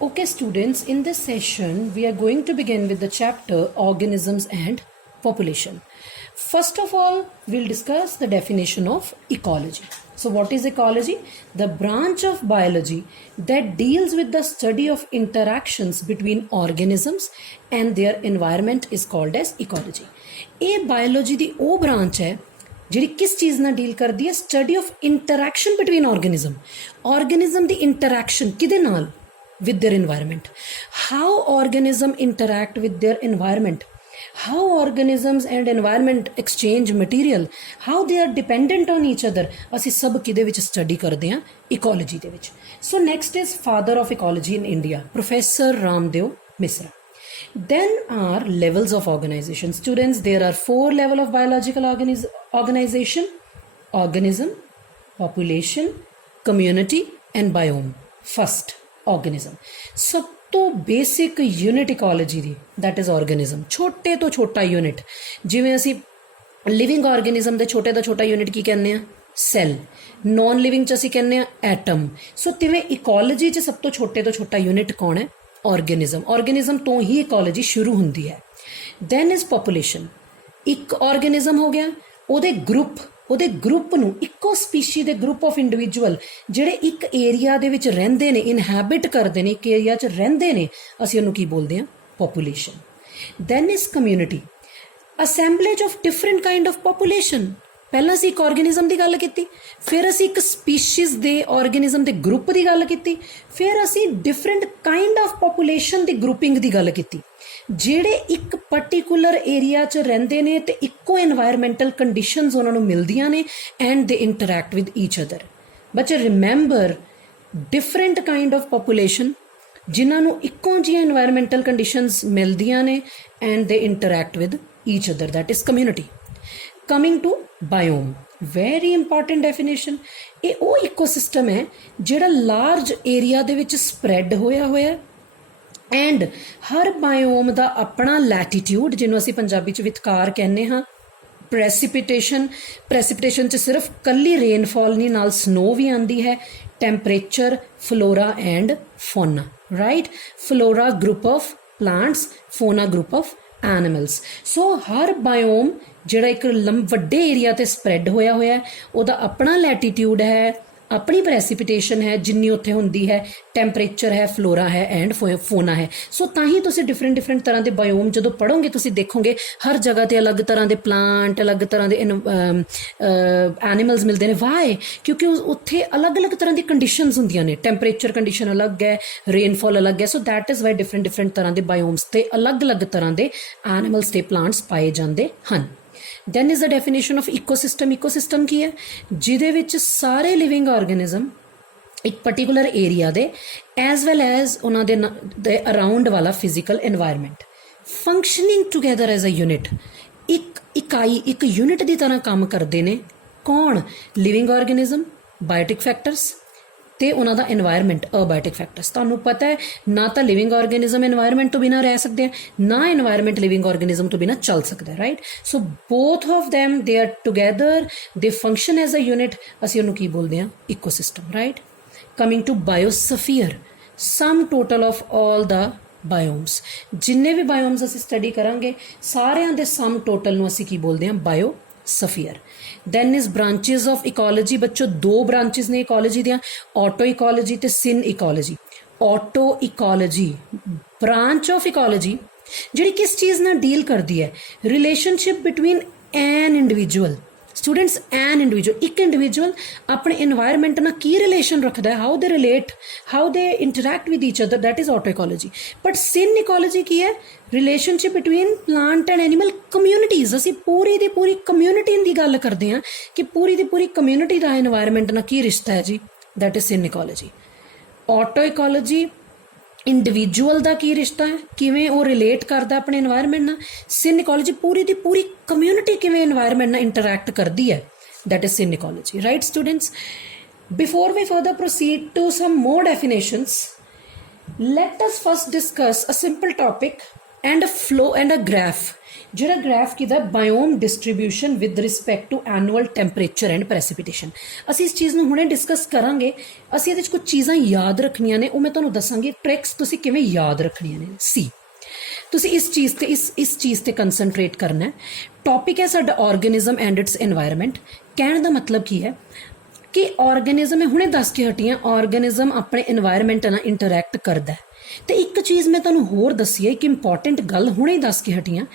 Okay, students, in this session, we are going to begin with the chapter Organisms and Population. First of all, we'll discuss the definition of ecology. So, what is ecology? The branch of biology that deals with the study of interactions between organisms and their environment is called as ecology. ये biology ਦੀ ਉਹ branch ਹੈ ਜਿਹੜੀ किस चीज़ ਨਾਲ deal ਕਰਦੀ ਹੈ? Study of interaction between organism the interaction किहदे नाल? With their environment. How organisms interact with their environment, how organisms and environment exchange material, how they are dependent on each other, ਅਸੀਂ ਸਭ ਕਿਹਦੇ ਵਿੱਚ ਸਟੱਡੀ ਕਰਦੇ ਹਾਂ? Ecology ਦੇ ਵਿੱਚ. So next is father of ecology in India, Professor Ramdev Misra. Then are levels of organization. Students, there are 4 levels of biological organization: organism, population, community and biome. First, organism. ਸਭ ਤੋਂ basic unit ecology the, that is organism. ਛੋਟੇ ਤੋਂ ਛੋਟਾ unit, ਜਿਵੇਂ ਅਸੀਂ living organism ਦੇ ਛੋਟੇ ਤੋਂ ਛੋਟਾ ਯੂਨਿਟ ਕੀ ਕਹਿੰਦੇ ਆ? ਸੈੱਲ. ਨੋਨ ਲਿਵਿੰਗ 'ਚ ਅਸੀਂ ਕਹਿੰਦੇ ਆ ਐਟਮ. ਸੋ ਤਿਵੇਂ ਇਕੋਲੋਜੀ 'ਚ ਸਭ ਤੋਂ ਛੋਟਾ ਯੂਨਿਟ ਕੌਣ ਹੈ? ਆਰਗੇਨਿਜ਼ਮ ਤੋਂ ਹੀ ਇਕੋਲੋਜੀ ਸ਼ੁਰੂ ਹੁੰਦੀ ਹੈ. Then is population. ਇੱਕ ਆਰਗੇਨਿਜ਼ਮ ਹੋ ਗਿਆ, ਉਹਦੇ ਗਰੁੱਪ ਨੂੰ, ਇੱਕੋ ਸਪੀਸ਼ੀ ਦੇ ਗਰੁੱਪ ਆਫ ਇੰਡੀਵਿਜੂਅਲ ਜਿਹੜੇ ਇੱਕ ਏਰੀਆ ਦੇ ਵਿੱਚ ਰਹਿੰਦੇ ਨੇ, ਇਨਹੈਬਿਟ ਕਰਦੇ ਨੇ, ਇੱਕ ਏਰੀਆ 'ਚ ਰਹਿੰਦੇ ਨੇ, ਅਸੀਂ ਉਹਨੂੰ ਕੀ ਬੋਲਦੇ ਹਾਂ? Population. Then is community, assemblage of different kind of population. ਪਹਿਲਾਂ ਅਸੀਂ ਇੱਕ ਆਰਗੇਨਿਜ਼ਮ ਦੀ ਗੱਲ ਕੀਤੀ, ਫਿਰ ਅਸੀਂ ਇੱਕ ਸਪੀਸ਼ੀਜ਼ ਦੇ ਆਰਗੇਨਿਜ਼ਮ ਦੇ ਗਰੁੱਪ ਦੀ ਗੱਲ ਕੀਤੀ, ਫਿਰ ਅਸੀਂ different kind of population the grouping ਦੀ ਗੱਲ ਕੀਤੀ, ਜਿਹੜੇ ਇੱਕ ਪਰਟੀਕੂਲਰ ਏਰੀਆ 'ਚ ਰਹਿੰਦੇ ਨੇ ਤੇ ਇੱਕੋ ਐਨਵਾਇਰਮੈਂਟਲ ਕੰਡੀਸ਼ਨਸ ਉਹਨਾਂ ਨੂੰ ਮਿਲਦੀਆਂ ਨੇ and they interact with each other. ਬੱਚੇ remember, different kind of population ਜਿਨ੍ਹਾਂ ਨੂੰ ਇੱਕੋ ਜਿਹੀਆਂ ਐਨਵਾਇਰਮੈਂਟਲ ਕੰਡੀਸ਼ਨਸ ਮਿਲਦੀਆਂ ਨੇ and they interact with each other, that is community. Coming to biome, very important definition. ਇਹ ਉਹ ਇਕੋਸਿਸਟਮ ਹੈ ਜਿਹੜਾ ਲਾਰਜ ਏਰੀਆ ਦੇ ਵਿੱਚ ਸਪਰੈਡ ਹੋਇਆ ਐਂਡ ਹਰ ਬਾਇਓਮ ਦਾ ਆਪਣਾ ਲੈਟੀਟਿਊਡ, ਜਿਹਨੂੰ ਅਸੀਂ ਪੰਜਾਬੀ 'ਚ ਵਿਥਕਾਰ ਕਹਿੰਦੇ ਹਾਂ. ਪ੍ਰੈਸੀਪੀਟੇਸ਼ਨ 'ਚ ਸਿਰਫ ਕੱਲੀ ਰੇਨਫਾਲ ਨਹੀਂ, ਨਾਲ ਸਨੋ ਵੀ ਆਉਂਦੀ ਹੈ. ਟੈਂਪਰੇਚਰ, ਫਲੋਰਾ ਐਂਡ ਫੋਨਾ, right? Flora group of plants, ਫੋਨਾ group of animals. So Har biome ਜਿਹੜਾ ਇੱਕ ਵੱਡੇ ਏਰੀਆ 'ਤੇ ਸਪਰੈਡ ਹੋਇਆ ਉਹਦਾ ਆਪਣਾ ਲੈਟੀਟਿਊਡ ਹੈ, ਆਪਣੀ ਪ੍ਰੈਸੀਪੀਟੇਸ਼ਨ ਹੈ ਜਿੰਨੀ ਉੱਥੇ ਹੁੰਦੀ ਹੈ, ਟੈਂਪਰੇਚਰ ਹੈ, ਫਲੋਰਾ ਹੈ ਐਂਡ ਫੋਨਾ ਹੈ. ਸੋ ਤਾਂ ਹੀ ਤੁਸੀਂ ਡਿਫਰੈਂਟ ਤਰ੍ਹਾਂ ਦੇ ਬਾਇਓਮ ਜਦੋਂ ਪੜ੍ਹੋਗੇ ਤੁਸੀਂ ਦੇਖੋਗੇ ਹਰ ਜਗ੍ਹਾ 'ਤੇ ਅਲੱਗ ਤਰ੍ਹਾਂ ਦੇ ਪਲਾਂਟ, ਅਲੱਗ ਤਰ੍ਹਾਂ ਦੇ ਐਨੀਮਲਸ ਮਿਲਦੇ ਨੇ. ਵਾਈ? ਕਿਉਂਕਿ ਉੱਥੇ ਅਲੱਗ ਤਰ੍ਹਾਂ ਦੀ ਕੰਡੀਸ਼ਨਸ ਹੁੰਦੀਆਂ ਨੇ, ਟੈਂਪਰੇਚਰ ਕੰਡੀਸ਼ਨ ਅਲੱਗ ਹੈ, ਰੇਨਫਾਲ ਅਲੱਗ ਹੈ. So that is why different ਤਰ੍ਹਾਂ ਦੇ ਬਾਇਓਮਸ 'ਤੇ ਅਲੱਗ ਤਰ੍ਹਾਂ ਦੇ ਐਨੀਮਲਸ ਤੇ ਪਲਾਂਟਸ ਪਾਏ ਜਾਂਦੇ ਹਨ. Then is the definition of ecosystem. Ecosystem ਕੀ ਹੈ? ਜਿਹਦੇ ਵਿੱਚ ਸਾਰੇ ਲਿਵਿੰਗ ਆਰਗੇਨਿਜ਼ਮ ਇੱਕ ਪਰਟੀਕੂਲਰ ਏਰੀਆ ਦੇ ਐਜ਼ ਵੈਲ ਐਜ਼ ਉਹਨਾਂ ਦੇ ਅਰਾਊਂਡ ਵਾਲਾ physical environment functioning together as a unit, ਇੱਕ ਇਕਾਈ, ਇੱਕ ਯੂਨਿਟ ਦੀ ਤਰ੍ਹਾਂ ਕੰਮ ਕਰਦੇ ਨੇ. ਕੌਣ? ਲਿਵਿੰਗ ਆਰਗੇਨਿਜ਼ਮ, ਬਾਇਓਟਿਕ ਫੈਕਟਰਸ ਤੇ ਉਹਨਾਂ ਦਾ ਇਨਵਾਇਰਮੈਂਟ, ਅਬਾਇਓਟਿਕ ਫੈਕਟਰਸ. ਤੁਹਾਨੂੰ ਪਤਾ ਹੈ ਨਾ ਤਾਂ ਲਿਵਿੰਗ ਆਰਗੇਨਿਜ਼ਮ ਇਨਵਾਇਰਮੈਂਟ ਤੋਂ ਬਿਨਾਂ ਰਹਿ ਸਕਦੇ, ਨਾ ਇਨਵਾਇਰਮੈਂਟ ਲਿਵਿੰਗ ਆਰਗੇਨਿਜ਼ਮ ਤੋਂ ਬਿਨਾਂ ਚੱਲ ਸਕਦਾ, right? So both of them they are together, they function as a unit. ਅਸੀਂ ਉਹਨੂੰ ਕੀ ਬੋਲਦੇ ਹਾਂ? Ecosystem, right? Coming to biosphere, sum total of all the biomes. ਜਿੰਨੇ ਵੀ ਬਾਇਓਮਸ ਅਸੀਂ ਸਟੱਡੀ ਕਰਾਂਗੇ ਸਾਰਿਆਂ ਦੇ ਸਮ ਟੋਟਲ ਨੂੰ ਅਸੀਂ ਕੀ ਬੋਲਦੇ ਹਾਂ? Biosphere. Then is branches of ecology. ਬੱਚੋ 2 ਬ੍ਰਾਂਚਿਸ ਨੇ ਇਕੋਲੋਜੀ ਦੀਆਂ, ਆਟੋ ਇਕੋਲੋਜੀ ਤੇ syn ecology. Auto ecology branch of ecology ਜਿਹੜੀ ਕਿਸ ਚੀਜ਼ ਨਾਲ ਡੀਲ ਕਰਦੀ ਹੈ? Relationship between an individual. Students, an individual, ਇੱਕ ਇੰਡੀਵਿਜੂਅਲ ਆਪਣੇ ਇਨਵਾਇਰਮੈਂਟ ਨਾਲ ਕੀ ਰਿਲੇਸ਼ਨ ਰੱਖਦਾ ਹੈ, how they relate, how they interact with each other, that is auto ecology. But syn ecology ਕੀ ਹੈ? Relationship between plant and animal communities. ਅਸੀਂ ਪੂਰੀ ਦੀ ਪੂਰੀ ਕਮਿਊਨਿਟੀ ਦੀ ਗੱਲ ਕਰਦੇ ਹਾਂ ਕਿ ਪੂਰੀ ਦੀ ਪੂਰੀ ਕਮਿਊਨਿਟੀ ਦਾ ਇਨਵਾਇਰਮੈਂਟ ਨਾਲ ਕੀ ਰਿਸ਼ਤਾ ਹੈ ਜੀ, that is syn ecology. Auto ecology individual ਦਾ ਕੀ ਰਿਸ਼ਤਾ ਹੈ, ਕਿਵੇਂ ਉਹ ਰਿਲੇਟ ਕਰਦਾ ਆਪਣੇ ਇਨਵਾਇਰਮੈਂਟ ਨਾਲ. ਸਿਨ ਇਕੋਲੋਜੀ ਪੂਰੀ ਦੀ ਪੂਰੀ ਕਮਿਊਨਿਟੀ ਕਿਵੇਂ ਇਨਵਾਇਰਮੈਂਟ ਨਾਲ ਇੰਟਰੈਕਟ ਕਰਦੀ ਹੈ, that is syn ecology, right students? Before we further proceed to some more definitions, let us first discuss a simple topic and flow and a graph ਜਿਹੜਾ graph ਕਿਹਦਾ biome distribution with respect to annual temperature and ਪ੍ਰੈਸੀਪੀਟੇਸ਼ਨ ਅਸੀਂ ਇਸ ਚੀਜ਼ ਨੂੰ ਹੁਣੇ discuss ਕਰਾਂਗੇ ਅਸੀਂ ਇਹਦੇ 'ਚ ਕੁਝ ਚੀਜ਼ਾਂ ਯਾਦ ਰੱਖਣੀਆਂ ਨੇ ਉਹ ਮੈਂ ਤੁਹਾਨੂੰ ਦੱਸਾਂਗੀ ਟ੍ਰਿਕਸ ਤੁਸੀਂ ਕਿਵੇਂ ਯਾਦ ਰੱਖਣੀਆਂ ਨੇ ਸੀ ਤੁਸੀਂ ਇਸ ਚੀਜ਼ ਤੇ ਕੰਸੈਂਟਰੇਟ ਕਰਨਾ ਹੈ ਟੌਪਿਕ ਹੈ ਸਾਡਾ ਆਰਗੇਨਿਜ਼ਮ ਐਂਡ ਇਟਸ এনवायरमेंट ਕਹਿਣ ਦਾ ਮਤਲਬ ਕੀ ਹੈ ਕਿ ਆਰਗੇਨਿਜ਼ਮ ਮੈਂ ਹੁਣੇ ਦੱਸ ਕੇ ਹਟੀ ਹਾਂ ਆਰਗੇਨਿਜ਼ਮ ਆਪਣੇ এনवायरमेंट ਨਾਲ ਇੰਟਰੈਕਟ ਕਰਦਾ ਹੈ ਤੇ ਇੱਕ ਚੀਜ਼ ਮੈਂ ਤੁਹਾਨੂੰ ਹੋਰ ਦੱਸੀ ਹੈ ਕਿ ਇੰਪੋਰਟੈਂਟ ਗੱਲ ਹੁਣੇ ਹੀ ਦੱਸ ਕੇ ਹਟੀ ਹਾਂ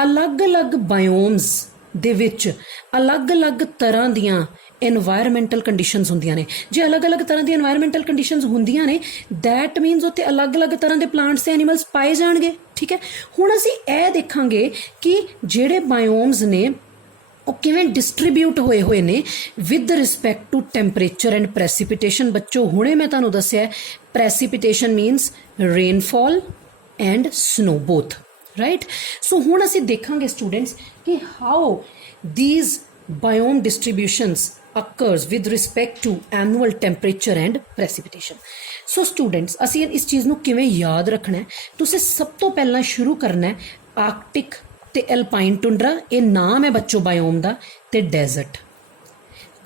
ਅਲੱਗ-ਅਲੱਗ ਬਾਇਓਮਸ ਦੇ ਵਿੱਚ ਅਲੱਗ-ਅਲੱਗ ਤਰ੍ਹਾਂ ਦੀਆਂ एनवायरमेंटल कंडीशनस ਹੁੰਦੀਆਂ ਨੇ ਜੇ ਅਲੱਗ-ਅਲੱਗ ਤਰ੍ਹਾਂ ਦੀ एनवायरमेंटल कंडीशनस ਹੁੰਦੀਆਂ ਨੇ ਦੈਟ ਮੀਨਸ ਉੱਥੇ ਅਲੱਗ-ਅਲੱਗ ਤਰ੍ਹਾਂ ਦੇ ਪਲਾਂਟਸ ਤੇ ਐਨੀਮਲਸ ਪਾਏ ਜਾਣਗੇ ਠੀਕ ਹੈ ਹੁਣ ਅਸੀਂ ਇਹ ਦੇਖਾਂਗੇ ਕਿ ਜਿਹੜੇ ਬਾਇਓਮਸ ਨੇ ਉਹ ਕਿਵੇਂ ਡਿਸਟ੍ਰੀਬਿਊਟ ਹੋਏ ਨੇ with respect to temperature and precipitation ਬੱਚੋ ਹੁਣੇ ਮੈਂ ਤੁਹਾਨੂੰ ਦੱਸਿਆ precipitation means rainfall and snow both right so ਹੁਣ ਅਸੀਂ ਦੇਖਾਂਗੇ ਸਟੂਡੈਂਟਸ ਕਿ how these biome distributions occurs with respect to annual temperature and precipitation. So students ਅਸੀਂ ਇਸ ਚੀਜ਼ ਨੂੰ ਕਿਵੇਂ ਯਾਦ ਰੱਖਣਾ ਹੈ ਤੁਸੀਂ ਸਭ ਤੋਂ ਪਹਿਲਾਂ ਸ਼ੁਰੂ ਕਰਨਾ ਹੈ ਆਰਕਟਿਕ ਤੇ ਐਲਪਾਈਨ ਟੁੰਡਰਾ ਇਹ ਨਾਮ ਹੈ ਬੱਚੋ ਬਾਇਓਮ ਦਾ ਤੇ ਡੈਜ਼ਰਟ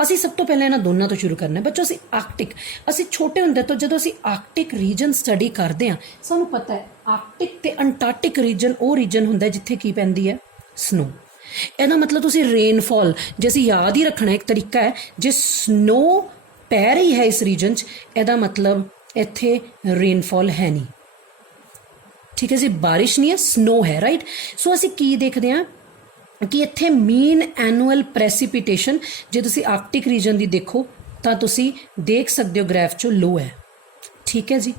ਅਸੀਂ ਸਭ ਤੋਂ ਪਹਿਲਾਂ ਇਹਨਾਂ ਦੋਨਾਂ ਤੋਂ ਸ਼ੁਰੂ ਕਰਨਾ ਹੈ ਬੱਚੋ ਅਸੀਂ ਆਰਕਟਿਕ ਅਸੀਂ ਛੋਟੇ ਹੁੰਦੇ ਤੋਂ ਜਦੋਂ ਅਸੀਂ ਆਰਕਟਿਕ ਰੀਜਨ ਸਟੱਡੀ ਕਰਦੇ ਹਾਂ ਸਾਨੂੰ ਪਤਾ ਹੈ ਆਰਕਟਿਕ ਤੇ ਅੰਟਾਰਕਟਿਕ ਰੀਜਨ ਉਹ ਰੀਜਨ ਹੁੰਦਾ ਜਿੱਥੇ ਕੀ ਪੈਂਦੀ ਹੈ ਸਨੋ ਇਹਦਾ ਮਤਲਬ ਤੁਸੀਂ ਰੇਨਫਾਲ ਜੇ ਅਸੀਂ ਯਾਦ ਹੀ ਰੱਖਣਾ ਇੱਕ ਤਰੀਕਾ ਹੈ ਜੇ ਸਨੋ ਪੈ ਰਹੀ ਹੈ ਇਸ ਰੀਜਨ 'ਚ ਇਹਦਾ ਮਤਲਬ ਇੱਥੇ ਰੇਨਫਾਲ ਹੈ ਨਹੀਂ ਠੀਕ ਹੈ ਜੀ ਬਾਰਿਸ਼ ਨਹੀਂ ਹੈ ਸਨੋ ਹੈ ਰਾਈਟ ਸੋ ਅਸੀਂ ਕੀ ਦੇਖਦੇ ਹਾਂ ਕਿ ਇੱਥੇ ਮੀਨ ਐਨੂਅਲ ਪ੍ਰੈਸੀਪੀਟੇਸ਼ਨ ਜੇ ਤੁਸੀਂ ਆਰਕਟਿਕ ਰੀਜਨ ਦੀ ਦੇਖੋ ਤਾਂ ਤੁਸੀਂ ਦੇਖ ਸਕਦੇ ਹੋ ਗ੍ਰਾਫ 'ਚੋਂ ਲੋ ਹੈ ਠੀਕ ਹੈ ਜੀ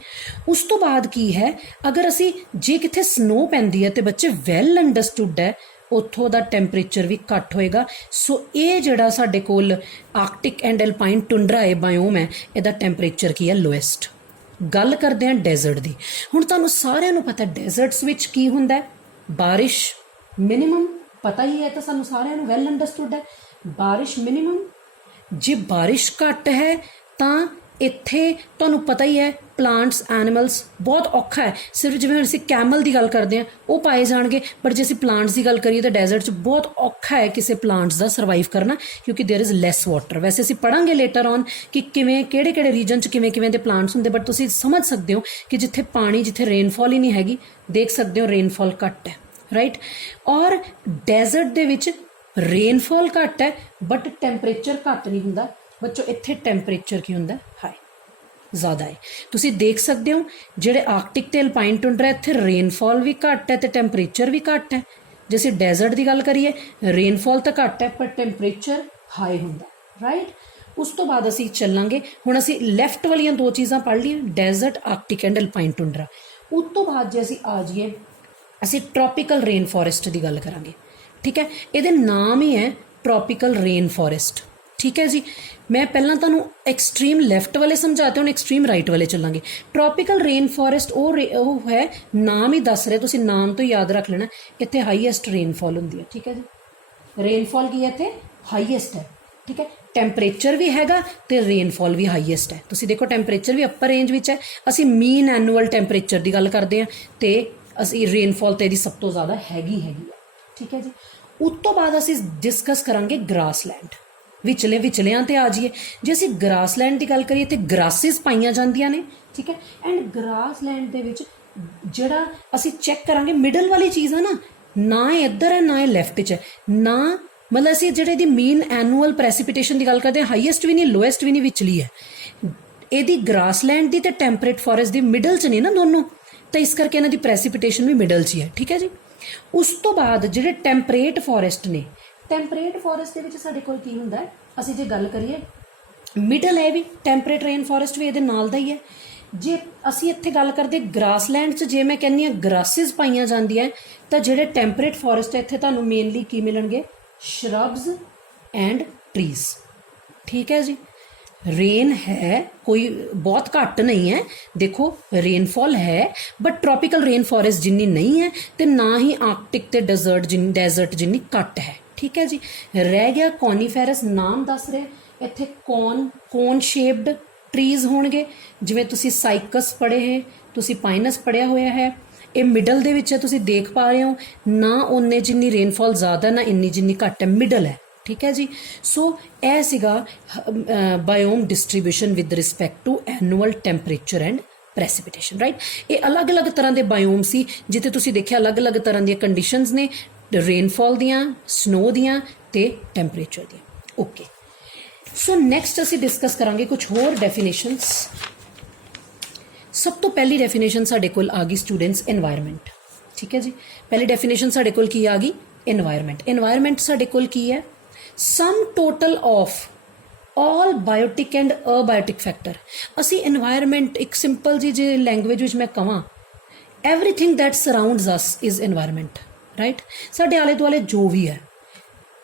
ਉਸ ਤੋਂ ਬਾਅਦ ਕੀ ਹੈ ਅਗਰ ਅਸੀਂ ਜੇ ਕਿੱਥੇ ਸਨੋ ਪੈਂਦੀ ਹੈ ਤੇ ਬੱਚੇ ਵੈਲ ਅੰਡਰਸਟੂਡ ਹੈ ਉੱਥੋਂ ਦਾ ਟੈਂਪਰੇਚਰ ਵੀ ਘੱਟ ਹੋਏਗਾ ਸੋ ਇਹ ਜਿਹੜਾ ਸਾਡੇ ਕੋਲ ਆਰਕਟਿਕ ਐਂਡ ਐਲਪਾਈਨ ਟੁੰਡਰਾ ਹੈ ਬਾਇਓਮ ਹੈ ਇਹਦਾ ਟੈਂਪਰੇਚਰ ਕੀ ਹੈ ਲੋਐਸਟ ਗੱਲ ਕਰਦੇ ਹਾਂ ਡੈਜ਼ਰਟ ਦੀ ਹੁਣ ਤੁਹਾਨੂੰ ਸਾਰਿਆਂ ਨੂੰ ਪਤਾ ਡੈਜ਼ਰਟਸ ਵਿੱਚ ਕੀ ਹੁੰਦਾ ਹੈ ਬਾਰਿਸ਼ ਮਿਨੀਮਮ ਪਤਾ ਹੀ ਹੈ ਤਾਂ ਸਾਨੂੰ ਸਾਰਿਆਂ ਨੂੰ ਵੈਲ ਅੰਡਰਸਟੂਡ ਹੈ ਬਾਰਿਸ਼ ਮਿਨੀਮਮ ਜੇ ਬਾਰਿਸ਼ ਘੱਟ ਹੈ ਤਾਂ ਇੱਥੇ ਤੁਹਾਨੂੰ ਪਤਾ ਹੀ ਹੈ ਪਲਾਂਟਸ ਐਨੀਮਲਸ ਬਹੁਤ ਔਖਾ ਹੈ ਸਿਰਫ ਜਿਵੇਂ ਅਸੀਂ ਕੈਮਲ ਦੀ ਗੱਲ ਕਰਦੇ ਹਾਂ ਉਹ ਪਾਏ ਜਾਣਗੇ ਬਟ ਜੇ ਅਸੀਂ ਪਲਾਂਟਸ ਦੀ ਗੱਲ ਕਰੀਏ ਤਾਂ ਡੈਜ਼ਰਟ 'ਚ ਬਹੁਤ ਔਖਾ ਹੈ ਕਿਸੇ ਪਲਾਂਟਸ ਦਾ ਸਰਵਾਈਵ ਕਰਨਾ ਕਿਉਂਕਿ ਦੇਰ ਇਜ਼ ਲੈਸ ਵਾਟਰ ਵੈਸੇ ਅਸੀਂ ਪੜ੍ਹਾਂਗੇ ਲੇਟਰ ਔਨ ਕਿ ਕਿਵੇਂ ਕਿਹੜੇ ਰੀਜਨ 'ਚ ਕਿਵੇਂ ਦੇ ਪਲਾਂਟਸ ਹੁੰਦੇ ਬਟ ਤੁਸੀਂ ਸਮਝ ਸਕਦੇ ਹੋ ਕਿ ਜਿੱਥੇ ਪਾਣੀ ਜਿੱਥੇ ਰੇਨਫਾਲ ਹੀ ਨਹੀਂ ਹੈਗੀ ਦੇਖ ਸਕਦੇ ਹੋ ਰੇਨਫਾਲ ਘੱਟ ਹੈ ਰਾਈਟ ਔਰ ਡੈਜ਼ਰਟ ਦੇ ਵਿੱਚ ਰੇਨਫਾਲ ਘੱਟ ਹੈ ਬਟ ਟੈਂਪਰੇਚਰ ਘੱਟ ਨਹੀਂ ਹੁੰਦਾ ਬੱਚੋ ਇੱਥੇ ਟੈਂਪਰੇਚਰ ਕੀ ਹੁੰਦਾ ਹਾਈ ਜ਼ਿਆਦਾ ਹੈ ਤੁਸੀਂ ਦੇਖ ਸਕਦੇ ਹੋ ਜਿਹੜੇ ਆਰਕਟਿਕ ਤੇ ਐਲਪਾਈਨ ਟੁੰਡਰਾ ਇੱਥੇ ਰੇਨਫਾਲ ਵੀ ਘੱਟ ਹੈ ਤੇ ਟੈਂਪਰੇਚਰ ਵੀ ਘੱਟ ਹੈ ਜੇ ਅਸੀਂ ਡੈਜ਼ਰਟ ਦੀ ਗੱਲ ਕਰੀਏ ਰੇਨਫਾਲ ਤਾਂ ਘੱਟ ਹੈ ਪਰ ਟੈਂਪਰੇਚਰ ਹਾਈ ਹੁੰਦਾ ਰਾਈਟ ਉਸ ਤੋਂ ਬਾਅਦ ਅਸੀਂ ਚੱਲਾਂਗੇ ਹੁਣ ਅਸੀਂ ਲੈਫਟ ਵਾਲੀਆਂ ਦੋ ਚੀਜ਼ਾਂ ਪੜ੍ਹ ਲਈਆਂ desert Arctic and alpine tundra ਉਸ ਤੋਂ ਬਾਅਦ ਜੇ ਅਸੀਂ ਆ ਜਾਈਏ ਅਸੀਂ ਟ੍ਰੋਪੀਕਲ ਰੇਨ ਫੋਰੈਸਟ ਦੀ ਗੱਲ ਕਰਾਂਗੇ ਠੀਕ ਹੈ ਇਹਦੇ ਨਾਮ ਹੀ ਹੈ ਟ੍ਰੋਪੀਕਲ ਰੇਨ ਫੋਰੈਸਟ ਠੀਕ ਹੈ ਜੀ ਮੈਂ ਪਹਿਲਾਂ ਤੁਹਾਨੂੰ ਐਕਸਟ੍ਰੀਮ ਲੈਫਟ ਵਾਲੇ ਸਮਝਾਤੇ ਹੁਣ ਐਕਸਟ੍ਰੀਮ ਰਾਈਟ ਵਾਲੇ ਚੱਲਾਂਗੇ ਟ੍ਰੋਪੀਕਲ ਰੇਨ ਫੋਰੈਸਟ ਉਹ ਹੈ ਨਾਮ ਹੀ ਦੱਸ ਰਿਹਾ ਤੁਸੀਂ ਨਾਮ ਤੋਂ ਯਾਦ ਰੱਖ ਲੈਣਾ ਇੱਥੇ ਹਾਈਐਸਟ ਰੇਨਫਾਲ ਹੁੰਦੀ ਹੈ ਠੀਕ ਹੈ ਜੀ ਰੇਨਫਾਲ ਕੀ ਹੈ ਇੱਥੇ ਹਾਈਐਸਟ ਹੈ ਠੀਕ ਹੈ ਟੈਂਪਰੇਚਰ ਵੀ ਹੈਗਾ ਤੇ ਰੇਨਫਾਲ ਵੀ ਹਾਈਐਸਟ ਹੈ ਤੁਸੀਂ ਦੇਖੋ ਟੈਂਪਰੇਚਰ ਵੀ ਅੱਪਰ ਰੇਂਜ ਵਿੱਚ ਹੈ ਅਸੀਂ ਮੀਨ ਐਨੂਅਲ ਟੈਂਪਰੇਚਰ ਦੀ ਗੱਲ ਕਰਦੇ ਹਾਂ ਤੇ ਅਸੀਂ ਰੇਨਫਾਲ ਤੇ ਇਹਦੀ ਸਭ ਤੋਂ ਜ਼ਿਆਦਾ ਹੈਗੀ ਹੈ ਠੀਕ ਹੈ ਜੀ ਉਸ ਤੋਂ ਬਾਅਦ ਅਸੀਂ ਡਿਸਕਸ ਕਰਾਂਗੇ ਗ੍ਰਾਸਲੈਂਡ ਵਿਚਲਿਆਂ ਤੇ ਆ ਜਾਈਏ ਜੇ ਅਸੀਂ ਗ੍ਰਾਸਲੈਂਡ ਦੀ ਗੱਲ ਕਰੀਏ ਤੇ ਗ੍ਰਾਸਿਸ ਪਾਈਆਂ ਜਾਂਦੀਆਂ ਨੇ ਠੀਕ ਹੈ ਐਂਡ ਗ੍ਰਾਸਲੈਂਡ ਦੇ ਵਿੱਚ ਜਿਹੜਾ ਅਸੀਂ ਚੈੱਕ ਕਰਾਂਗੇ ਮਿਡਲ ਵਾਲੀ ਚੀਜ਼ ਹੈ ਨਾ ਇਹ ਇੱਧਰ ਹੈ ਨਾ ਇਹ ਲੈਫਟ 'ਚ ਹੈ ਨਾ ਮਤਲਬ ਅਸੀਂ ਜਿਹੜੇ ਦੀ ਮੀਨ ਐਨੂਅਲ ਪ੍ਰੈਸੀਪੀਟੇਸ਼ਨ ਦੀ ਗੱਲ ਕਰਦੇ ਹਾਂ ਹਾਈਐਸਟ ਵੀ ਨਹੀਂ ਲੋਐਸਟ ਵੀ ਨਹੀਂ ਵਿਚਲੀ ਹੈ ਇਹਦੀ ਗ੍ਰਾਸਲੈਂਡ ਦੀ ਤੇ ਟੈਂਪਰੇਟ ਫੋਰੈਸਟ ਦੀ ਮਿਡਲ 'ਚ ਨੇ ਨਾ ਦੋਨੋਂ ਤਾਂ ਇਸ ਕਰਕੇ ਇਹਨਾਂ ਦੀ ਪ੍ਰੈਸੀਪੀਟੇਸ਼ਨ ਵੀ ਮਿਡਲ 'ਚ ਹੀ ਹੈ ਠੀਕ ਹੈ ਜੀ ਉਸ ਤੋਂ ਬਾਅਦ ਜਿਹੜੇ ਟੈਂਪਰੇਟ ਫੋਰੈਸਟ ਨੇ ਟੈਂਪਰੇਟ ਫੋਰੈਸਟ ਦੇ ਵਿੱਚ ਸਾਡੇ ਕੋਲ ਕੀ ਹੁੰਦਾ ਹੈ ਅਸੀਂ ਜੇ ਗੱਲ ਕਰੀਏ ਮਿਡਲ ਹੈ ਵੀ ਟੈਂਪਰੇਟ ਰੇਨ ਫੋਰੈਸਟ ਵੀ ਇਹਦੇ ਨਾਲ ਦਾ ਹੀ ਹੈ ਜੇ ਅਸੀਂ ਇੱਥੇ ਗੱਲ ਕਰਦੇ ਗ੍ਰਾਸਲੈਂਡ 'ਚ ਜੇ ਮੈਂ ਕਹਿੰਦੀ ਹਾਂ ਗ੍ਰਾਸਿਸ ਪਾਈਆਂ ਜਾਂਦੀਆਂ ਤਾਂ ਜਿਹੜੇ ਟੈਂਪਰੇਟ ਫੋਰੈਸਟ ਹੈ ਇੱਥੇ ਤੁਹਾਨੂੰ ਮੇਨਲੀ ਕੀ ਮਿਲਣਗੇ ਸ਼ਰਬਸ ਐਂਡ ਟਰੀਜ਼ ਠੀਕ ਹੈ ਜੀ रेन है कोई बहुत घट नहीं है देखो रेनफॉल है बट ट्रॉपिकल रेन फॉरेस्ट जिन्नी नहीं है तो ना ही आर्कटिक ते डेजर्ट जिन्नी घट है ठीक है जी रह गया कॉनीफेरस नाम दस रहे इत्थे कोन शेप्ड ट्रीज होणगे जिवें तुसी साइकस पढ़े है तुसी पाइनस पढ़िया होया है ਇਹ ਮਿਡਲ ਦੇ ਵਿੱਚ ਹੈ, ਤੁਸੀਂ ਦੇਖ ਪਾ ਰਹੇ ਹੋ ਨਾ ਉਹਨੇ ਜਿੰਨੀ ਰੇਨਫਾਲ ਜ਼ਿਆਦਾ ਨਾ ਇੰਨੀ ਜਿੰਨੀ ਘੱਟ ਹੈ, ਮਿਡਲ ਹੈ। ਠੀਕ ਹੈ ਜੀ। ਸੋ ਇਹ ਸੀਗਾ biome distribution with respect to annual temperature and precipitation, right. ਇਹ ਅਲੱਗ-ਅਲੱਗ ਤਰ੍ਹਾਂ ਦੇ ਬਾਇਓਮ ਸੀ ਜਿੱਥੇ ਤੁਸੀਂ ਦੇਖਿਆ ਅਲੱਗ-ਅਲੱਗ ਤਰ੍ਹਾਂ ਦੀਆਂ ਕੰਡੀਸ਼ਨਸ ਨੇ, ਰੇਨਫਾਲ ਦੀਆਂ, ਸਨੋ ਦੀਆਂ ਤੇ ਟੈਂਪਰੇਚਰ ਦੀਆਂ। ਓਕੇ, ਸੋ ਨੈਕਸਟ ਅਸੀਂ ਡਿਸਕਸ ਕਰਾਂਗੇ ਕੁਝ ਹੋਰ ਡੈਫੀਨੇਸ਼ਨਸ। ਸਭ ਤੋਂ ਪਹਿਲੀ ਡੈਫੀਨੇਸ਼ਨ ਸਾਡੇ ਕੋਲ ਆ ਗਈ ਸਟੂਡੈਂਟਸ এনवायरमेंट। ਠੀਕ ਹੈ ਜੀ। ਪਹਿਲੀ ਡੈਫੀਨੇਸ਼ਨ ਸਾਡੇ ਕੋਲ ਕੀ ਆ ਗਈ? এনवायरमेंट। এনवायरमेंट ਸਾਡੇ ਕੋਲ ਕੀ ਹੈ? Sum total of all biotic and abiotic factor। ਅਸੀਂ এনवायरमेंट ਇੱਕ ਸਿੰਪਲ ਜੀ ਜੇ ਲੈਂਗੁਏਜ ਵਿੱਚ ਮੈਂ ਕਹਾਂ, everything that surrounds us is environment, right। ਸਾਡੇ ਆਲੇ ਦੁਆਲੇ ਜੋ ਵੀ ਹੈ,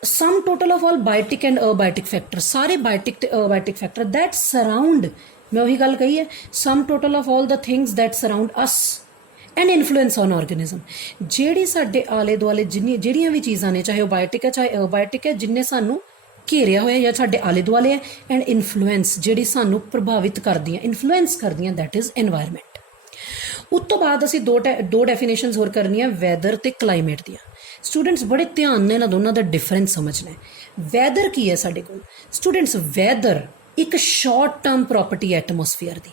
sum total of all biotic and abiotic factor, ਸਾਰੇ biotic ਤੇ abiotic factor that surround, ਮੈਂ ਉਹੀ ਗੱਲ ਕਹੀ ਹੈ, sum total of all the things that surround us and influence on organism। ਜਿਹੜੀ ਸਾਡੇ ਆਲੇ ਦੁਆਲੇ ਜਿਹੜੀਆਂ ਵੀ ਚੀਜ਼ਾਂ ਨੇ, ਚਾਹੇ ਉਹ ਬਾਇਓਟਿਕ ਹੈ ਚਾਹੇ ਅਬਾਇਓਟਿਕ ਹੈ, ਜਿੰਨੇ ਸਾਨੂੰ ਘੇਰਿਆ ਹੋਇਆ ਜਾਂ ਸਾਡੇ ਆਲੇ ਦੁਆਲੇ ਹੈ, ਐਂਡ ਇਨਫਲੂਐਂਸ ਜਿਹੜੀ ਸਾਨੂੰ ਪ੍ਰਭਾਵਿਤ ਕਰਦੀਆਂ, ਇਨਫਲੂਐਂਸ ਕਰਦੀਆਂ, ਦੈਟ ਇਜ਼ এনवायरमेंट। ਉਸ ਤੋਂ ਬਾਅਦ ਅਸੀਂ ਦੋ ਡੈਫੀਨੇਸ਼ਨਸ ਹੋਰ ਕਰਨੀਆਂ ਵੈਦਰ ਤੇ ਕਲਾਈਮੇਟ ਦੀਆਂ। ਸਟੂਡੈਂਟਸ ਬੜੇ ਧਿਆਨ ਨਾਲ ਇਹਨਾਂ ਦੋਨਾਂ ਦਾ ਡਿਫਰੈਂਸ ਸਮਝਣਾ ਹੈ। ਵੈਦਰ ਕੀ ਹੈ ਸਾਡੇ ਕੋਲ? ਸਟੂਡੈਂਟਸ ਵੈਦਰ ਇੱਕ ਸ਼ਾਰਟ ਟਰਮ ਪ੍ਰੋਪਰਟੀ ਐਟਮੋਸਫੀਅਰ ਦੀ।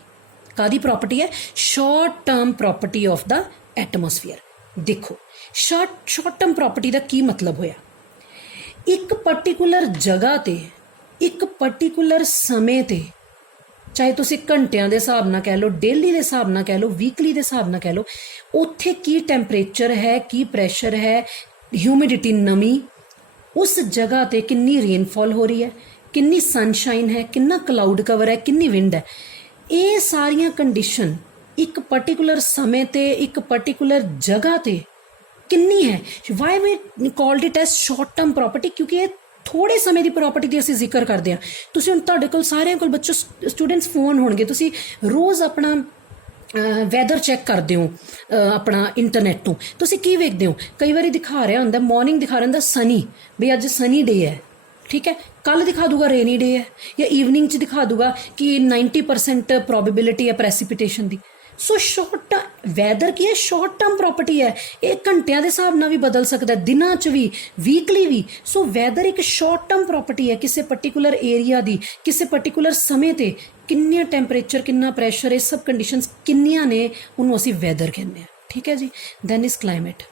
ਕਾਹਦੀ ਪ੍ਰੋਪਰਟੀ ਹੈ? Short term property of the atmosphere. ਦੇਖੋ ਸ਼ਾਰਟ ਟਰਮ ਪ੍ਰੋਪਰਟੀ ਦਾ ਕੀ ਮਤਲਬ ਹੋਇਆ? ਇੱਕ ਪਰਟੀਕੂਲਰ ਜਗ੍ਹਾ ਤੇ ਇੱਕ ਪਰਟੀਕੂਲਰ ਸਮੇਂ ਤੇ, ਚਾਹੇ ਤੁਸੀਂ ਘੰਟਿਆਂ ਦੇ ਹਿਸਾਬ ਨਾਲ ਕਹਿ ਲਓ, ਡੇਲੀ ਦੇ ਹਿਸਾਬ ਨਾਲ ਕਹਿ ਲਓ, ਵੀਕਲੀ ਦੇ ਹਿਸਾਬ ਨਾਲ ਕਹਿ ਲਓ, ਉੱਥੇ ਕੀ ਟੈਂਪਰੇਚਰ ਹੈ, ਕੀ ਪ੍ਰੈਸ਼ਰ ਹੈ, ਹਿਊਮਿਡਿਟੀ ਨਮੀ, ਉਸ ਜਗ੍ਹਾ ਤੇ ਕਿੰਨੀ ਰੇਨਫਾਲ ਹੋ ਰਹੀ ਹੈ, ਕਿੰਨੀ ਸਨਸ਼ਾਈਨ ਹੈ, ਕਿੰਨਾ ਕਲਾਊਡ ਕਵਰ ਹੈ, ਕਿੰਨੀ ਵਿੰਡ ਹੈ, ਇਹ ਸਾਰੀਆਂ ਕੰਡੀਸ਼ਨ ਇੱਕ ਪਰਟੀਕੂਲਰ ਸਮੇਂ ਤੇ ਇੱਕ ਪਰਟੀਕੂਲਰ ਜਗ੍ਹਾ ਤੇ ਕਿੰਨੀ ਹੈ। Why we called it as short term property? ਕਿਉਂਕਿ ਇਹ ਥੋੜੇ ਸਮੇਂ ਦੀ ਪ੍ਰੋਪਰਟੀ ਦੀ ਅਸੀਂ ਜ਼ਿਕਰ ਕਰਦੇ ਹਾਂ। ਤੁਸੀਂ ਹੁਣ ਤੁਹਾਡੇ ਕੋਲ ਸਾਰਿਆਂ ਕੋਲ ਬੱਚੋ ਸਟੂਡੈਂਟਸ ਫੋਨ ਹੋਣਗੇ, ਤੁਸੀਂ ਰੋਜ਼ ਆਪਣਾ ਵੈਦਰ ਚੈੱਕ ਕਰਦੇ ਹੋ ਆਪਣਾ ਇੰਟਰਨੈਟ ਤੋਂ। ਤੁਸੀਂ ਕੀ ਵੇਖਦੇ ਹੋ? ਕਈ ਵਾਰੀ ਦਿਖਾ ਰਿਹਾ ਹੁੰਦਾ, ਮਾਰਨਿੰਗ ਦਿਖਾ ਰਿਹਾ ਹੁੰਦਾ ਸਨੀ, ਵੀ ਅੱਜ ਸਨੀ ਡੇ ਹੈ, ਠੀਕ ਹੈ। ਕੱਲ ਦਿਖਾ ਦੂਗਾ ਰੇਨੀ ਡੇ ਹੈ, ਜਾਂ ਈਵਨਿੰਗ 'ਚ ਦਿਖਾ ਦੂਗਾ ਕਿ 90% ਪ੍ਰੋਬੇਬਿਲਿਟੀ ਹੈ ਪ੍ਰੈਸੀਪੀਟੇਸ਼ਨ ਦੀ। ਸੋ ਸ਼ਾਰਟ ਵੈਦਰ ਕੀ ਹੈ? ਸ਼ਾਰਟ ਟਰਮ ਪ੍ਰੋਪਰਟੀ ਹੈ। ਇਹ ਘੰਟਿਆਂ ਦੇ ਹਿਸਾਬ ਨਾਲ ਵੀ ਬਦਲ ਸਕਦਾ, ਦਿਨਾਂ 'ਚ ਵੀ, ਵੀਕਲੀ ਵੀ। ਸੋ ਵੈਦਰ ਇੱਕ ਸ਼ਾਰਟ ਟਰਮ ਪ੍ਰੋਪਰਟੀ ਹੈ ਕਿਸੇ ਪਰਟੀਕੂਲਰ ਏਰੀਆ ਦੀ, ਕਿਸੇ ਪਰਟੀਕੂਲਰ ਸਮੇਂ ਤੇ ਕਿੰਨਾ ਟੈਂਪਰੇਚਰ, ਕਿੰਨਾ ਪ੍ਰੈਸ਼ਰ, ਇਹ ਸਭ ਕੰਡੀਸ਼ਨਸ ਕਿੰਨੀਆਂ ਨੇ, ਉਹਨੂੰ ਅਸੀਂ ਵੈਦਰ ਕਹਿੰਦੇ ਹਾਂ। ਠੀਕ ਹੈ ਜੀ। Then is climate.